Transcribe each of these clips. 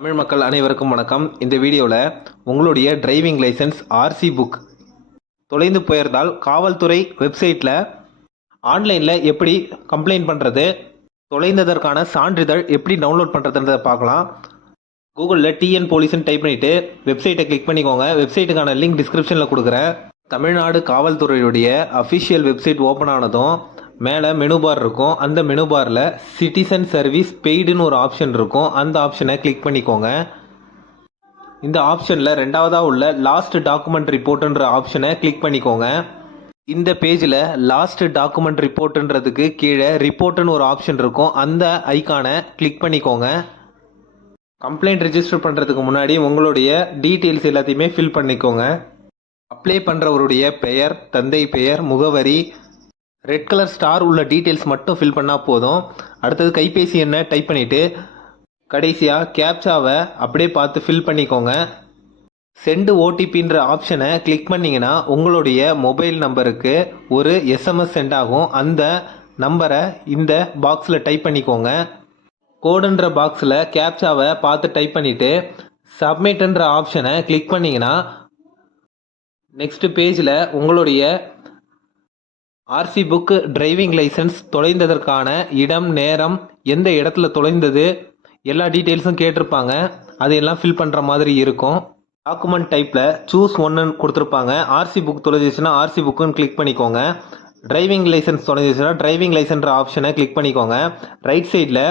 தமிழ் மக்கள் அனைவருக்கும் வணக்கம். இந்த வீடியோவில் உங்களுடைய டிரைவிங் லைசன்ஸ் ஆர்சி புக் தொலைந்து போயிருந்தால் காவல்துறை வெப்சைட்டில் ஆன்லைனில் எப்படி கம்ப்ளைண்ட் பண்ணுறது தொலைந்ததற்கான சான்றிதழ் எப்படி டவுன்லோட் பண்ணுறதுன்றதை பார்க்கலாம். கூகுளில் டிஎன் போலீஸ்னு டைப் பண்ணிவிட்டு வெப்சைட்டை கிளிக் பண்ணிக்கோங்க. வெப்சைட்டுக்கான லிங்க் டிஸ்கிரிப்ஷனில் கொடுக்குறேன். தமிழ்நாடு காவல்துறையுடைய அஃபிஷியல் வெப்சைட் ஓப்பன் ஆனதும் மேலே மெனு பார் இருக்கும். அந்த மெனு பாரில் சிட்டிசன் சர்வீஸ் பெய்டுன்னு ஒரு ஆப்ஷன் இருக்கும். அந்த ஆப்ஷனை கிளிக் பண்ணிக்கோங்க. இந்த ஆப்ஷனில் ரெண்டாவதாக உள்ள லாஸ்ட் டாக்குமெண்ட் ரிப்போர்ட்டுன்ற ஆப்ஷனை கிளிக் பண்ணிக்கோங்க. இந்த பேஜில் லாஸ்ட் டாக்குமெண்ட் ரிப்போர்ட்டுன்றதுக்கு கீழே ரிப்போர்ட்டுன்னு ஒரு ஆப்ஷன் இருக்கும். அந்த ஐக்கானை கிளிக் பண்ணிக்கோங்க. கம்ப்ளைண்ட் ரிஜிஸ்டர் பண்ணுறதுக்கு முன்னாடி உங்களுடைய டீட்டெயில்ஸ் எல்லாத்தையுமே ஃபில் பண்ணிக்கோங்க. அப்ளை பண்ணுறவருடைய பெயர் தந்தை பெயர் முகவரி ரெட் கலர் ஸ்டார் உள்ள டீட்டெயில்ஸ் மட்டும் ஃபில் பண்ணால் போதும். அடுத்தது கைபேசி எண்ணை டைப் பண்ணிவிட்டு கடைசியாக கேப்சாவை அப்படியே பார்த்து ஃபில் பண்ணிக்கோங்க. செண்டு ஓடிபின்ற ஆப்ஷனை கிளிக் பண்ணிங்கன்னா உங்களுடைய மொபைல் நம்பருக்கு ஒரு எஸ்எம்எஸ் சென்ட் ஆகும். அந்த நம்பரை இந்த பாக்ஸில் டைப் பண்ணிக்கோங்க. கோடுன்ற பாக்ஸில் கேப்சாவை பார்த்து டைப் பண்ணிவிட்டு சப்மிட்ன்ற ஆப்ஷனை கிளிக் பண்ணிங்கன்னா நெக்ஸ்ட் பேஜில் உங்களுடைய ஆர்சி புக் டிரைவிங் லைசன்ஸ் தொலைந்ததற்கான இடம் நேரம் எந்த இடத்துல தொலைந்தது எல்லா டீட்டெயில்ஸும் கேட்டிருப்பாங்க. அதையெல்லாம் ஃபில் பண்ணுற மாதிரி இருக்கும். டாக்குமெண்ட் டைப்பில் சூஸ் ஒன்னு கொடுத்துருப்பாங்க. ஆர்சி புக் தொலைஞ்சிச்சுன்னா ஆர்சி புக்குன்னு கிளிக் பண்ணிக்கோங்க. டிரைவிங் லைசன்ஸ் தொலைஞ்சிச்சுன்னா டிரைவிங் லைசன்ற ஆப்ஷனை கிளிக் பண்ணிக்கோங்க. ரைட் சைடில்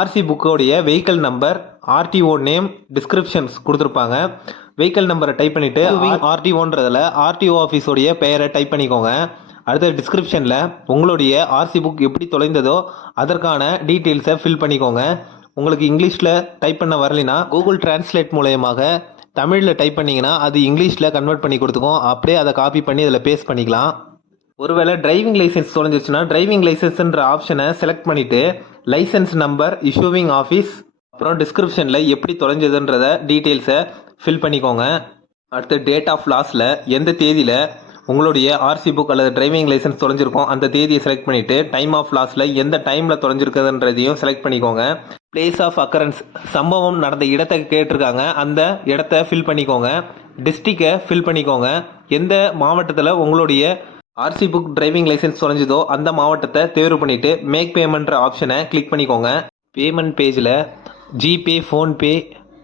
RC புக்கோடைய vehicle number RTO name descriptions கொடுத்துருப்பாங்க. வெஹிக்கிள் நம்பரை டைப் பண்ணிவிட்டு ஆர்டிஓன்றதில் ஆர்டிஓ ஆஃபீஸோடைய பெயரை டைப் பண்ணிக்கோங்க. அடுத்த டிஸ்கிரிப்ஷனில் உங்களுடைய ஆர்சி புக் எப்படி தொலைந்ததோ அதற்கான டீட்டெயில்ஸை ஃபில் பண்ணிக்கோங்க. உங்களுக்கு இங்கிலீஷில் டைப் பண்ண வரலைன்னா கூகுள் டிரான்ஸ்லேட் மூலயமாக தமிழில் டைப் பண்ணிங்கன்னா அது இங்கிலீஷில் கன்வெர்ட் பண்ணி கொடுத்துக்கும். அப்படியே அதை காப்பி பண்ணி அதில் பேஸ்ட் பண்ணிக்கலாம். ஒருவேளை டிரைவிங் லைசென்ஸ் தொலைஞ்சிச்சுன்னா டிரைவிங் லைசன்ஸ்ன்ற ஆப்ஷனை செலக்ட் பண்ணிவிட்டு லைசன்ஸ் நம்பர் இஷ்யூவிங் ஆஃபீஸ் அப்புறம் டிஸ்கிரிப்ஷனில் எப்படி தொலைஞ்சதுன்றத டீட்டெயில்ஸை ஃபில் பண்ணிக்கோங்க. அடுத்து டேட் ஆஃப் லாஸில் எந்த தேதியில் உங்களுடைய ஆர்சி புக் அல்லது டிரைவிங் லைசென்ஸ் தொலைஞ்சிருக்கும். அந்த தேதியை செலக்ட் பண்ணிவிட்டு டைம் ஆஃப் லாஸில் எந்த டைமில் தொலைஞ்சிருக்குதுன்றதையும் செலக்ட் பண்ணிக்கோங்க. பிளேஸ் ஆஃப் அக்கரன்ஸ் சம்பவம் நடந்த இடத்தை கேட்டிருக்காங்க. அந்த இடத்த ஃபில் பண்ணிக்கோங்க. டிஸ்ட்ரிக்டை ஃபில் பண்ணிக்கோங்க. எந்த மாவட்டத்தில் உங்களுடைய ஆர்சி புக் டிரைவிங் லைசென்ஸ் தொலைஞ்சதோ அந்த மாவட்டத்தை தேர்வு பண்ணிவிட்டு மேக் பேமெண்ட்ற ஆப்ஷனை கிளிக் பண்ணிக்கோங்க. பேமெண்ட் பேஜில் GPay PhonePe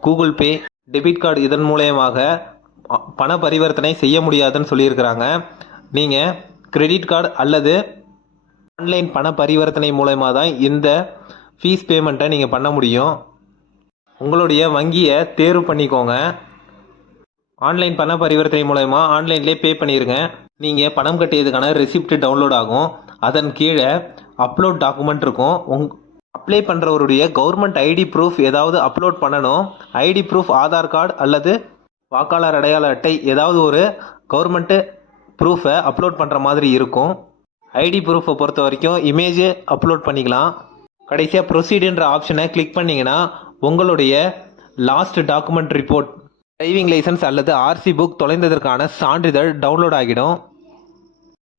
Google Pay debit card இதன் மூலயமாக பண பரிவர்த்தனை செய்ய முடியாதுன்னு சொல்லியிருக்கிறாங்க. நீங்கள் கிரெடிட் கார்டு அல்லது ஆன்லைன் பண பரிவர்த்தனை மூலயமா தான் இந்த ஃபீஸ் பேமெண்ட்டை நீங்கள் பண்ண முடியும். உங்களுடைய வங்கியை தேர்வு பண்ணிக்கோங்க. ஆன்லைன் பண பரிவர்த்தனை மூலயமா ஆன்லைன்லேயே பே பண்ணிடுங்க நீங்கள் பணம் கட்டியதுக்கான ரெசிப்ட் டவுன்லோட் ஆகும். அதன் கீழே அப்லோட் டாக்குமெண்ட் இருக்கும். உங் அப்ளை பண்ணுறவருடைய கவர்மெண்ட் ஐடி ப்ரூஃப் ஏதாவது அப்லோட் பண்ணணும். ஐடி ப்ரூஃப் ஆதார் கார்டு அல்லது வாக்காளர் அடையாள அட்டை ஏதாவது ஒரு கவர்மெண்ட்டு ப்ரூஃபை அப்லோட் பண்ணுற மாதிரி இருக்கும். ஐடி ப்ரூஃபை பொறுத்த வரைக்கும் இமேஜ் அப்லோட் பண்ணிக்கலாம். கடைசியாக ப்ரொசீடுன்ற ஆப்ஷனை கிளிக் பண்ணிங்கன்னா உங்களுடைய lost document report driving licence அல்லது ஆர்சி புக் தொலைந்ததற்கான சான்றிதழ் டவுன்லோட் ஆகிடும்.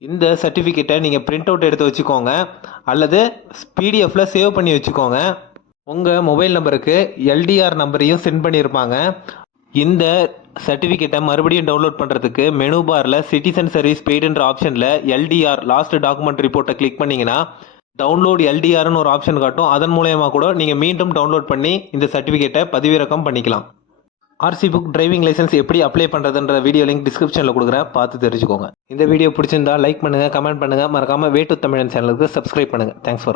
இந்த சர்டிஃபிகேட்டை நீங்கள் பிரிண்ட் அவுட் எடுத்து வச்சுக்கோங்க. அல்லது பிடிஎஃப்பில் சேவ் பண்ணி வச்சுக்கோங்க. உங்கள் மொபைல் நம்பருக்கு எல்டிஆர் நம்பரையும் சென்ட் பண்ணியிருப்பாங்க இந்த சர்டிஃபிகேட்டை மறுபடியும் டவுன்லோட் பண்ணுறதுக்கு மெனு பாரில் சிட்டிசன் சர்வீஸ் பெய்டுன்ற ஆப்ஷனில் எல்டிஆர் லாஸ்ட் டாக்குமெண்ட் ரிப்போர்ட்டை கிளிக் பண்ணிங்கன்னா டவுன்லோட் எல்டிஆர்னு ஒரு ஆப்ஷன் காட்டும். அதன் மூலயமா கூட நீங்கள் மீண்டும் டவுன்லோட் பண்ணி இந்த சர்டிஃபிகேட்டை பதிவிறக்கம் பண்ணிக்கலாம். ஆர்சி புக் டிரைவிங் லைசன்ஸ் எப்படி அப்ளை பண்ணுறதுன்ற வீடியோ லிங்க் டிஸ்கிரிப்ஷனில் கொடுக்குறேன். பார்த்து தெரிஞ்சுக்கோங்க. இந்த வீடியோ பிடிச்சிருந்தா லைக் பண்ணுங்கள் கமெண்ட் பண்ணுங்கள் மறக்காமல் வேட்டு தமிழன் சேனலுக்கு சப்ஸ்கிரைப் பண்ணுங்கள் தேங்க்ஸ் ஃபார்